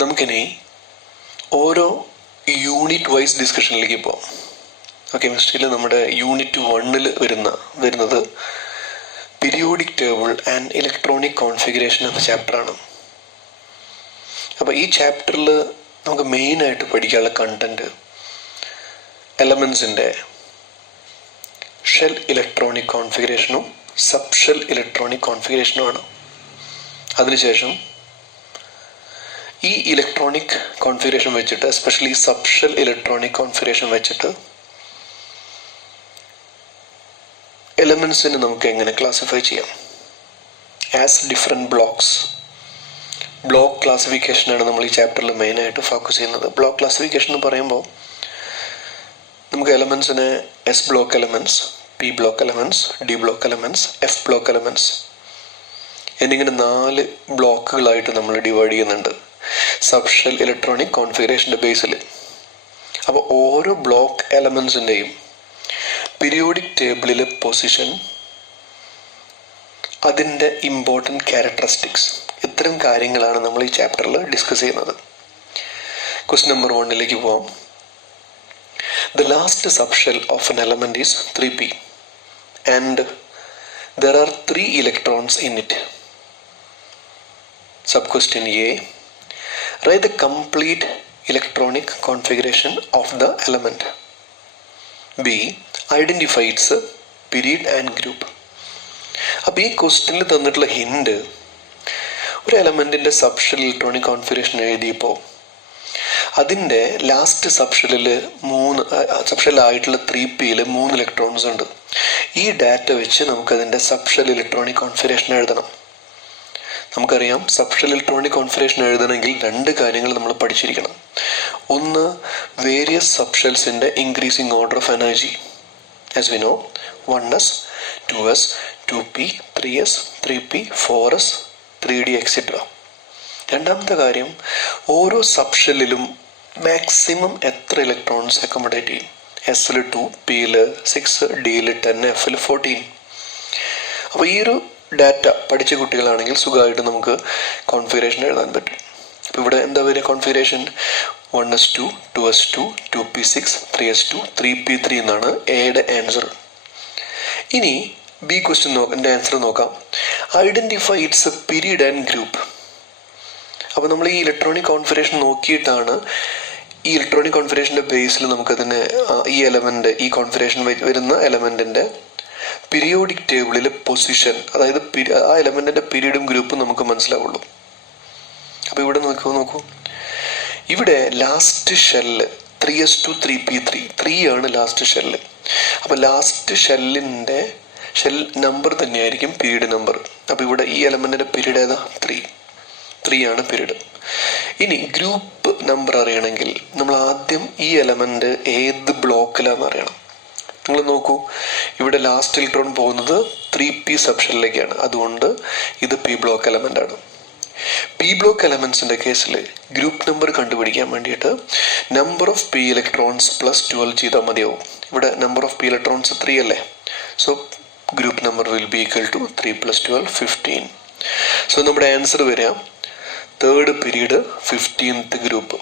നമുക്കിനി ഓരോ unit wise ഡിസ്കഷനിലേക്ക് പോകാം. കെമിസ്ട്രിയിൽ നമ്മുടെ യൂണിറ്റ് 1 വരുന്നത് periodic table and electronic configuration എന്ന ചാപ്റ്ററാണ്. അപ്പോൾ ഈ ചാപ്റ്ററിൽ നമുക്ക് മെയിനായിട്ട് പഠിക്കാനുള്ള കണ്ടൻറ്റ് എലമെൻസിൻ്റെ ഷെൽ ഇലക്ട്രോണിക് കോൺഫിഗറേഷനും സബ് ഷെൽ ഇലക്ട്രോണിക് കോൺഫിഗറേഷനുമാണ്. അതിനുശേഷം ഈ ഇലക്ട്രോണിക് കോൺഫിഗറേഷൻ വെച്ചിട്ട്, especially sub shell electronic configuration വെച്ചിട്ട് എലമെൻസിനെ നമുക്ക് എങ്ങനെ ക്ലാസിഫൈ ചെയ്യാം ആസ് ഡിഫറെൻറ്റ് ബ്ലോക്സ്. ബ്ലോക്ക് ക്ലാസിഫിക്കേഷനാണ് നമ്മൾ ഈ ചാപ്റ്ററിൽ മെയിനായിട്ട് ഫോക്കസ് ചെയ്യുന്നത്. ബ്ലോക്ക് ക്ലാസിഫിക്കേഷൻ എന്ന് പറയുമ്പോൾ നമുക്ക് എലമെൻസിനെ s block elements, p block elements, d block elements, f block elements എന്നിങ്ങനെ 4 ബ്ലോക്കുകളായിട്ട് നമ്മൾ ഡിവൈഡ് ചെയ്യുന്നുണ്ട് സബ് ഷെൽ ഇലക്ട്രോണിക് കോൺഫിഗറേഷൻ്റെ ബേസിൽ. അപ്പോൾ ഓരോ ബ്ലോക്ക് എലമെൻസിൻ്റെയും പീരിയോഡിക് ടേബിളിലെ പൊസിഷൻ, അതിൻ്റെ ഇമ്പോർട്ടൻറ്റ് ക്യാരക്ടറിസ്റ്റിക്സ്, ഇത്തരം കാര്യങ്ങളാണ് നമ്മൾ ഈ ചാപ്റ്ററിൽ ഡിസ്കസ് ചെയ്യുന്നത്. ക്വസ്റ്റ്യൻ നമ്പർ 1 പോകാം. The last subshell of an element is 3p and there are 3 electrons in it. Sub-question A. Write the complete electronic configuration of the element. B. Identify its period and group. അപ്പോൾ ഈ ക്വസ്റ്റ്യനിൽ തന്നിട്ടുള്ള hint, ഒരു എലമെൻറ്റിൻ്റെ subshell electronic configuration എഴുതിയപ്പോൾ അതിൻ്റെ last സബ്ഷെല്ലായിട്ടുള്ള 3pയിൽ 3 electrons ഉണ്ട്. ഈ data വെച്ച് നമുക്കതിൻ്റെ സബ്ഷെൽ ഇലക്ട്രോണിക് കോൺഫിഗറേഷൻ എഴുതണം. നമുക്കറിയാം, സബ്ഷെൽ ഇലക്ട്രോണിക് കോൺഫിഗറേഷൻ എഴുതണമെങ്കിൽ 2 കാര്യങ്ങൾ നമ്മൾ പഠിച്ചിരിക്കണം. ഒന്ന്, വേരിയസ് സബ്ഷെൽസിൻ്റെ increasing order of energy. As we know, 1s, 2s, 2p, 3s, 3p, 4s, 3d etcetera. രണ്ടാമത്തെ കാര്യം, ഓരോ സബ്ഷെല്ലിലും മാക്സിമം എത്ര ഇലക്ട്രോൺസ് അക്കോമഡേറ്റ് ചെയ്യും. എസിൽ 2, പിയിൽ 6, ഡിയിൽ 10, എഫിൽ 14. അപ്പോൾ ഈ ഒരു ഡാറ്റ പഠിച്ച കുട്ടികളാണെങ്കിൽ സുഖമായിട്ട് നമുക്ക് കോൺഫിഗറേഷൻ എഴുതാൻ പറ്റും. അപ്പോൾ ഇവിടെ എന്താ പറയുക, configuration 1s2, 2s2, 2p6, 3s2, 3p3 എന്നാണ് എയുടെ ആൻസർ. ഇനി ബി ക്വസ്റ്റ്യൻ്റെ ആൻസർ നോക്കാം. Identify it's period and group. അപ്പോൾ നമ്മൾ ഈ ഇലക്ട്രോണിക് കോൺഫിഗറേഷൻ നോക്കിയിട്ടാണ് ഈ ഇലക്ട്രോണിക് കോൺഫിഗറേഷൻ്റെ ബേസിൽ നമുക്കതിനെ ഈ എലമെൻ്റ്, ഈ കോൺഫിഗറേഷൻ വരുന്ന എലമെൻറ്റിൻ്റെ പീരിയോഡിക് ടേബിളിലെ പൊസിഷൻ, അതായത് ആ എലമെൻറ്റിൻ്റെ പീരീഡും ഗ്രൂപ്പും നമുക്ക് മനസ്സിലാവുള്ളൂ. അപ്പോൾ ഇവിടെ നോക്കൂ, ഇവിടെ ലാസ്റ്റ് ഷെല്ല് 3s2, 3p3, 3 ആണ് ലാസ്റ്റ് ഷെല്ല്. അപ്പോൾ ലാസ്റ്റ് ഷെല്ലിൻ്റെ ഷെൽ നമ്പർ തന്നെയായിരിക്കും പീരീഡ് നമ്പർ. അപ്പോൾ ഇവിടെ ഈ എലമെൻറ്റിൻ്റെ പീരീഡ് ഏതാ? 3 ആണ് പീരീഡ്. ഇനി ഗ്രൂപ്പ് നമ്പർ അറിയണമെങ്കിൽ നമ്മൾ ആദ്യം ഈ എലമെൻറ്റ് ഏത് ബ്ലോക്കിലാണെന്ന് അറിയണം. നിങ്ങൾ നോക്കൂ, ഇവിടെ ലാസ്റ്റ് ഇലക്ട്രോൺ പോകുന്നത് 3p സബ്ഷെല്ലിലേക്കാണ്. അതുകൊണ്ട് ഇത് പി ബ്ലോക്ക് എലമെൻ്റ് ആണ്. പി ബ്ലോക്ക് എലമെൻസിൻ്റെ കേസിൽ ഗ്രൂപ്പ് നമ്പർ കണ്ടുപിടിക്കാൻ വേണ്ടിയിട്ട് number of P electrons plus 12 ചെയ്താൽ മതിയാവും. ഇവിടെ നമ്പർ ഓഫ് പി ഇലക്ട്രോൺസ് 3 അല്ലേ. So group number will be equal to 3 + 12, 15. So നമ്മുടെ ആൻസർ വരിക 3rd പീരീഡ് 15th ഗ്രൂപ്പ്.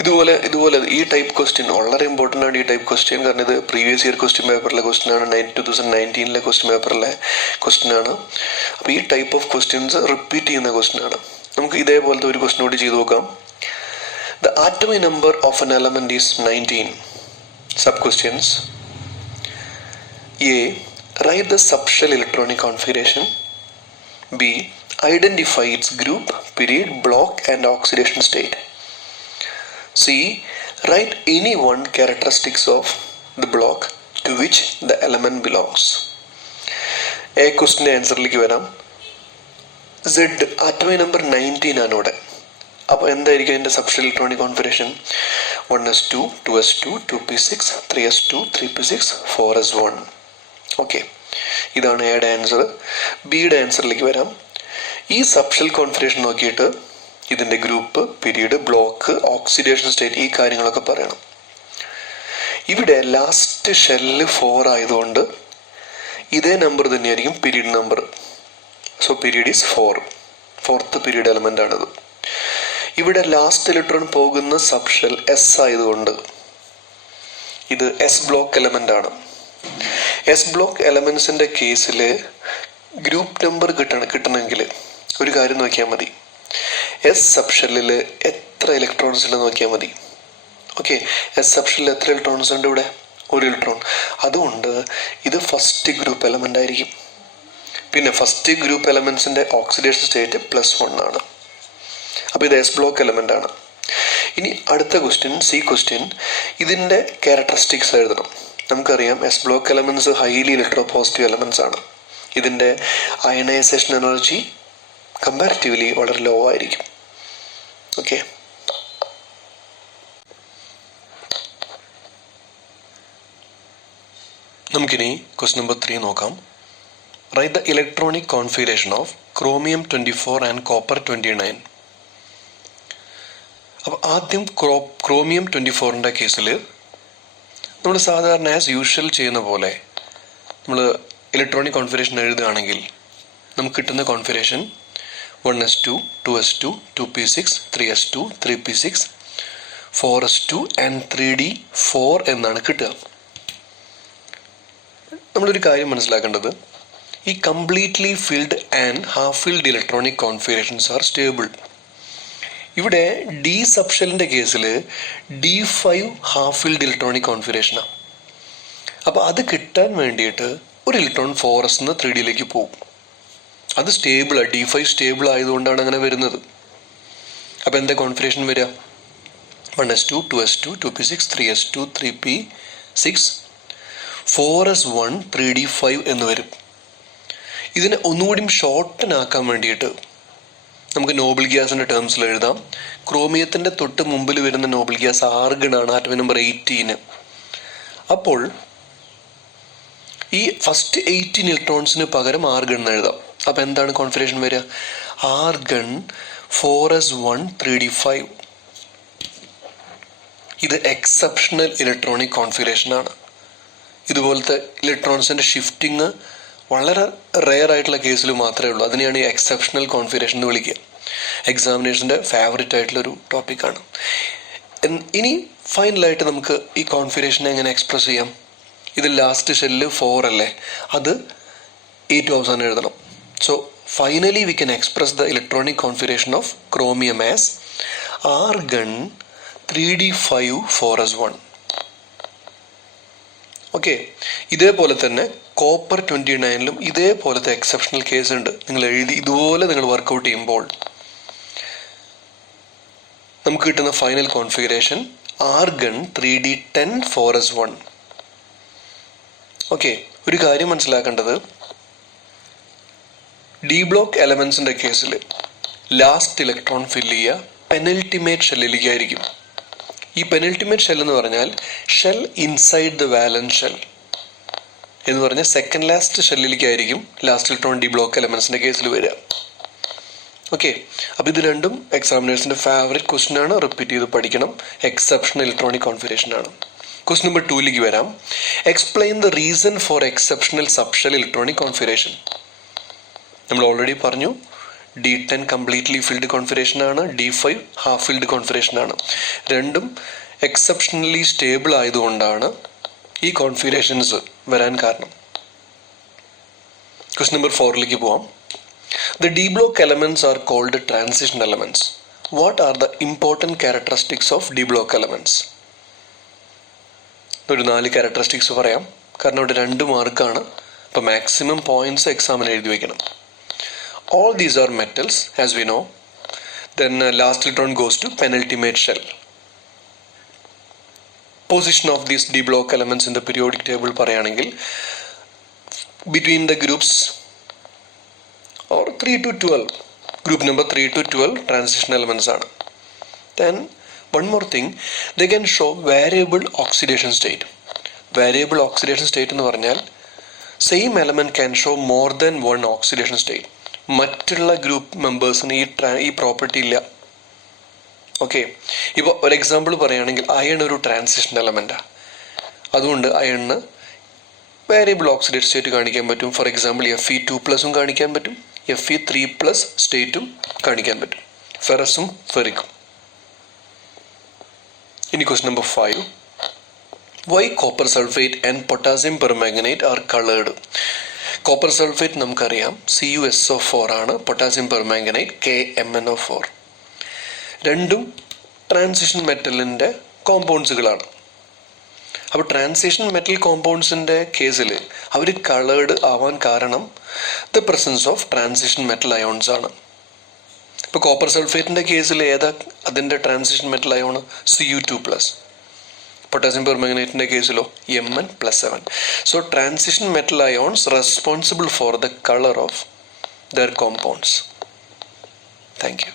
ഇതുപോലെ ഈ ടൈപ്പ് ക്വസ്റ്റ്യൻ വളരെ ഇമ്പോർട്ടൻ്റ് ആണ്. ഈ ടൈപ്പ് ക്വസ്റ്റ്യൻ കാരണം ഇത് പ്രീവിയസ് ഇയർ ക്വസ്റ്റ്യൻ പേപ്പറിലെ ക്വസ്റ്റ്യൻ ആണ്, 2019 ക്വസ്റ്റ്യൻ പേപ്പറിലെ ക്വസ്റ്റ്യൻ ആണ്. അപ്പോൾ ഈ ടൈപ്പ് ഓഫ് ക്വസ്റ്റ്യൻസ് റിപ്പീറ്റ് ചെയ്യുന്ന ക്വസ്റ്റ്യൻ ആണ്. നമുക്ക് ഇതേപോലത്തെ ഒരു ക്വസ്റ്റ്യൻ കൂടി ചെയ്ത് നോക്കാം. The atomic number of N element is 19. Sub questions. A. Write the subshell electronic configuration. B. Identify its group, period, block and oxidation state. C. Write any one characteristics of the block to which the element belongs. A question ആൻസറിലേക്ക് വരാം. Z atomic number 19 ആണ് ഇവിടെ. അപ്പോൾ എന്തായിരിക്കും അതിൻ്റെ subshell electronic configuration? 1s2, 2s2, 2p6, 3s2, 3p6, 4s1. Okay, ഇതാണ് എയുടെ answer. ബിയുടെ ആൻസറിലേക്ക് വരാം. ഈ സബ്ഷെൽ കോൺഫിഗറേഷൻ നോക്കിയിട്ട് ഇതിൻ്റെ group, period, block, oxidation state, ഈ കാര്യങ്ങളൊക്കെ പറയണം. ഇവിടെ ലാസ്റ്റ് ഷെല്ല് 4 ആയതുകൊണ്ട് ഇതേ നമ്പർ തന്നെയായിരിക്കും period number. So period is 4. 4th period element ആണിത്. ഇവിടെ ലാസ്റ്റ് ഇലക്ട്രോൺ പോകുന്ന സബ്ഷെൽ എസ് ആയതുകൊണ്ട് ഇത് എസ് ബ്ലോക്ക് എലമെൻ്റ് ആണ്. എസ് ബ്ലോക്ക് എലമെൻസിൻ്റെ കേസിൽ ഗ്രൂപ്പ് നമ്പർ കിട്ടണമെങ്കിൽ ഒരു കാര്യം നോക്കിയാൽ മതി. എസ് സബ്ഷെല്ലിൽ എത്ര ഇലക്ട്രോൺസ് ഉണ്ടെന്ന് നോക്കിയാൽ മതി. ഓക്കെ, എസ് സബ്ഷെല്ലിൽ എത്ര ഇലക്ട്രോൺസ് ഉണ്ട്? ഇവിടെ ഒരു ഇലക്ട്രോൺ. അതുകൊണ്ട് ഇത് ഫസ്റ്റ് ഗ്രൂപ്പ് എലമെൻ്റ് ആയിരിക്കും. പിന്നെ ഫസ്റ്റ് ഗ്രൂപ്പ് എലമെൻസിൻ്റെ ഓക്സിഡേഷൻ സ്റ്റേറ്റ് +1 ആണ്. അപ്പോൾ ഇത് എസ് ബ്ലോക്ക് എലമെൻ്റ് ആണ്. ഇനി അടുത്ത ക്വസ്റ്റ്യൻ, സി ക്വസ്റ്റ്യൻ, ഇതിൻ്റെ ക്യാരക്ടറിസ്റ്റിക്സ് എഴുതണം. നമുക്കറിയാം S block elements highly electro positive elements ആണ്. ഇതിൻ്റെ അയണൈസേഷൻ എനർജി കമ്പാരിറ്റീവ്ലി വളരെ ലോ ആയിരിക്കും. ഓക്കെ, നമുക്കിനി ക്വസ്റ്റ്യൻ നമ്പർ 3 നോക്കാം. Write the electronic configuration of chromium 24 and copper 29. അപ്പോൾ ആദ്യം ക്രോമിയം 24ൻ്റെ കേസിൽ നമ്മൾ സാധാരണ ആസ് യൂഷ്വൽ ചെയ്യുന്ന പോലെ നമ്മൾ ഇലക്ട്രോണിക് കോൺഫിഗറേഷൻ എഴുതുകയാണെങ്കിൽ നമുക്ക് കിട്ടുന്ന configuration 1s2, 2s2, 2p6, 3s2, 3p6, 4s2 and 3d4 എന്നാണ് കിട്ടുക. നമ്മളൊരു കാര്യം മനസ്സിലാക്കേണ്ടത്, ഈ completely filled and half filled electronic configurations R stable. ഇവിടെ ഡി സബ്ഷെല്ലിൻ്റെ കേസിൽ D5 ഹാഫ് ഫിൽഡ് ഇലക്ട്രോണിക് കോൺഫിഗറേഷനാണ്. അപ്പോൾ അത് കിട്ടാൻ വേണ്ടിയിട്ട് ഒരു ഇലക്ട്രോൺ 4s നിന്ന് 3d പോകും. അത് സ്റ്റേബിളാണ്, D5 സ്റ്റേബിൾ ആയതുകൊണ്ടാണ് അങ്ങനെ വരുന്നത്. അപ്പോൾ എന്താ കോൺഫിഗറേഷൻ വരിക? 1s2, 2s2, 2p6, 3s2, 3p6, 4s1, 3d5 എന്ന് വരും. ഇതിനെ ഒന്നുകൂടി ഷോർട്ടൻ ആക്കാൻ വേണ്ടിയിട്ട് നമുക്ക് നോബിൾ ഗ്യാസിൻ്റെ ടേംസിൽ എഴുതാം. ക്രോമിയത്തിൻ്റെ തൊട്ട് മുമ്പിൽ വരുന്ന നോബിൾ ഗ്യാസ് ആർഗണാണ്, ആറ്റം നമ്പർ 18. അപ്പോൾ ഈ ഫസ്റ്റ് 18 ഇലക്ട്രോൺസിന് പകരം ആർഗൺ എന്ന് എഴുതാം. അപ്പോൾ എന്താണ് കോൺഫിഗറേഷൻ വരിക? Argon 4s1, 3d5. ഇത് എക്സെപ്ഷണൽ ഇലക്ട്രോണിക് കോൺഫിഗറേഷനാണ്. ഇതുപോലത്തെ ഇലക്ട്രോൺസിൻ്റെ ഷിഫ്റ്റിങ് വളരെ റെയർ ആയിട്ടുള്ള കേസിൽ മാത്രമേ ഉള്ളൂ. അതിനെയാണ് ഈ എക്സെപ്ഷണൽ കോൺഫിഗറേഷൻ എന്ന് വിളിക്കുക. എക്സാമിനേഷൻ്റെ ഫേവറേറ്റ് ആയിട്ടുള്ളൊരു ടോപ്പിക്കാണ്. ഇനി ഫൈനലായിട്ട് നമുക്ക് ഈ കോൺഫിഗറേഷൻ എങ്ങനെ എക്സ്പ്രസ് ചെയ്യാം? ഇത് ലാസ്റ്റ് ഷെല്ല് 4 അല്ലേ, അത് 8 അവസാനം എഴുതണം. So finally we can express the electronic configuration of chromium as argon 3d5 4s1. Okay, ഇതേപോലെ തന്നെ കോപ്പർ 29ലും ഇതേപോലത്തെ എക്സെപ്ഷണൽ കേസ് ഉണ്ട്. നിങ്ങൾ എഴുതി ഇതുപോലെ നിങ്ങൾ വർക്കൗട്ട് ചെയ്യുമ്പോൾ നമുക്ക് കിട്ടുന്ന final configuration argon 3d10 4s1. Okay, ഒരു കാര്യം മനസ്സിലാക്കേണ്ടത്, ഡി ബ്ലോക്ക് എലമെൻസിൻ്റെ കേസിൽ ലാസ്റ്റ് ഇലക്ട്രോൺ ഫില്ല് ചെയ്യുക പെനൽറ്റിമേറ്റ് ഷെല്ലിലേക്കായിരിക്കും. ഈ പെനൽറ്റിമേറ്റ് ഷെൽ എന്ന് പറഞ്ഞാൽ shell inside the valence shell എന്ന് പറഞ്ഞാൽ സെക്കൻഡ് ലാസ്റ്റ് ഷെല്ലിലേക്കായിരിക്കും ലാസ്റ്റ് ഇലക്ട്രോൺ ഡി ബ്ലോക്ക് എലമെൻസിൻ്റെ കേസിൽ വരിക. ഓക്കെ, അപ്പോൾ ഇത് രണ്ടും എക്സാമിനേഴ്സിൻ്റെ ഫേവറേറ്റ് ക്വസ്റ്റ്യൻ ആണ്, റിപ്പീറ്റ് ചെയ്ത് പഠിക്കണം. എക്സെപ്ഷണൽ ഇലക്ട്രോണിക് കോൺഫിഗറേഷൻ ആണ്. ക്വസ്റ്റ്യൻ നമ്പർ 2ലേക്ക് വരാം. Explain the reason for exceptional subshell electronic configuration. നമ്മൾ ഓൾറെഡി പറഞ്ഞു, D10 കംപ്ലീറ്റ്ലി ഫിൽഡ് കോൺഫിഗറേഷൻ ആണ്, D5 ഹാഫ് ഫിൽഡ് കോൺഫിഗറേഷൻ ആണ്. രണ്ടും എക്സെപ്ഷണലി സ്റ്റേബിൾ ആയതുകൊണ്ടാണ് ഈ കോൺഫിഗറേഷൻസ് വരാൻ കാരണം. ക്വസ്റ്റ്യൻ നമ്പർ 4ലേക്ക് പോവാം. The d block elements are called transition elements. What are the important characteristics of d block elements? ഒരു 4 ക്യാരക്ടറിസ്റ്റിക്സ് പറയാം, കാരണം ഇവിടെ 2 മാർക്കാണ്. അപ്പോൾ മാക്സിമം പോയിന്റ്സ് എക്സാമിന് എഴുതി വയ്ക്കണം. All these are metals, as we know. Then last electron goes to penultimate shell. Position of these d block elements in the periodic table പറയുകയാണെങ്കിൽ between the groups or 3 to 12, group number 3 to 12 transition elements ആണ്. Then one more thing, they can show variable oxidation state. Variable oxidation state എന്ന് പറഞ്ഞാൽ same element can show more than one oxidation state. മറ്റുള്ള group മെമ്പേഴ്സിന് ഈ property ഇല്ല. Okay, ഇപ്പോൾ ഒരു example പറയുകയാണെങ്കിൽ iron ഒരു ട്രാൻസിഷൻ എലമെൻറ്റാണ്. അതുകൊണ്ട് അയണിന് വേരിയബിൾ ഓക്സിഡേറ്റ് സ്റ്റേറ്റ് കാണിക്കാൻ പറ്റും. ഫോർ എക്സാമ്പിൾ Fe2+ കാണിക്കാൻ പറ്റും, Fe3+ സ്റ്റേറ്റും കാണിക്കാൻ പറ്റും. ഫെറസും ഫെറിക്കും. ഇനി question number 5. Why copper sulphate and potassium permanganate are coloured? Copper sulphate നമുക്കറിയാം CuSO4 ആണ്, പൊട്ടാസ്യം പെർമാംഗനേറ്റ് KMnO4. രണ്ടും ട്രാൻസിഷൻ മെറ്റലിൻ്റെ കോമ്പൗണ്ട്സുകളാണ്. അപ്പോൾ ട്രാൻസിഷൻ മെറ്റൽ കോമ്പൗണ്ട്സിൻ്റെ കേസിൽ അവർ കളേർഡ് ആവാൻ കാരണം the presence of transition metal ions ആണ്. ഇപ്പോൾ കോപ്പർ സൾഫേറ്റിൻ്റെ കേസിൽ ഏതാ അതിൻ്റെ transition metal ion? Cu2+. Potassium പെർമാംഗനേറ്റിൻ്റെ കേസിലോ Mn+7. So transition metal ions responsible for the colour of their compounds. Thank U.